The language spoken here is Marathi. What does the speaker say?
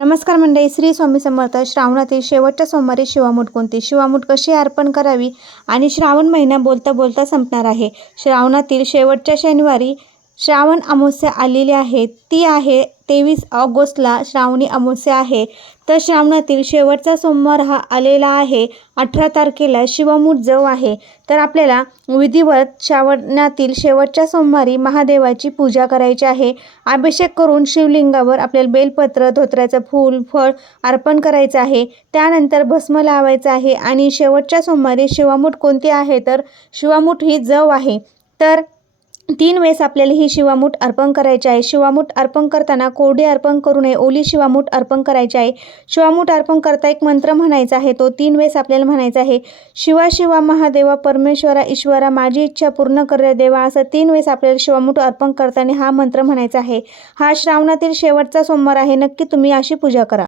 नमस्कार मंडळी, श्री स्वामी समर्थ. श्रावणातील शेवटच्या सोमवारी शिवामूठ कोणती, शिवामूठ कशी अर्पण करावी आणि श्रावण महिना बोलता बोलता संपणार आहे. श्रावणातील शेवटच्या शनिवारी श्रावण अमावस्या आलेली आहे. ती आहे 23 ऑगस्टला श्रावणी अमावस्या आहे. तर श्रावणातील शेवटचा सोमवार हा आलेला आहे. 18 तारखेला शिवमूठ जव आहे. तर आपल्याला विधिवत श्रावणातील शेवटच्या सोमवारी महादेवाची पूजा करायची आहे. अभिषेक करून शिवलिंगावर आपल्याला बेलपत्र, धोत्र्याचं फूल, फळ अर्पण करायचं आहे. त्यानंतर भस्म लावायचं आहे. आणि शेवटच्या सोमवारी शिवामूठ कोणती आहे, तर शिवामूठ ही जव आहे. तर 3 वेळेस आपल्याला ही शिवामूठ अर्पण करायची आहे. शिवामूठ अर्पण करताना कोरडी अर्पण करू नये, ओली शिवामूठ अर्पण करायची आहे. शिवामूठ अर्पण करता एक मंत्र म्हणायचा आहे, तो 3 वेळेस आपल्याला म्हणायचा आहे. शिवा शिवा महादेवा परमेश्वरा ईश्वरा माझी इच्छा पूर्ण कर देवा, असं 3 वेळेस आपल्याला शिवामूठ अर्पण करताना हा मंत्र म्हणायचा आहे. हा श्रावणातील शेवटचा सोमवार आहे. नक्की तुम्ही अशी पूजा करा.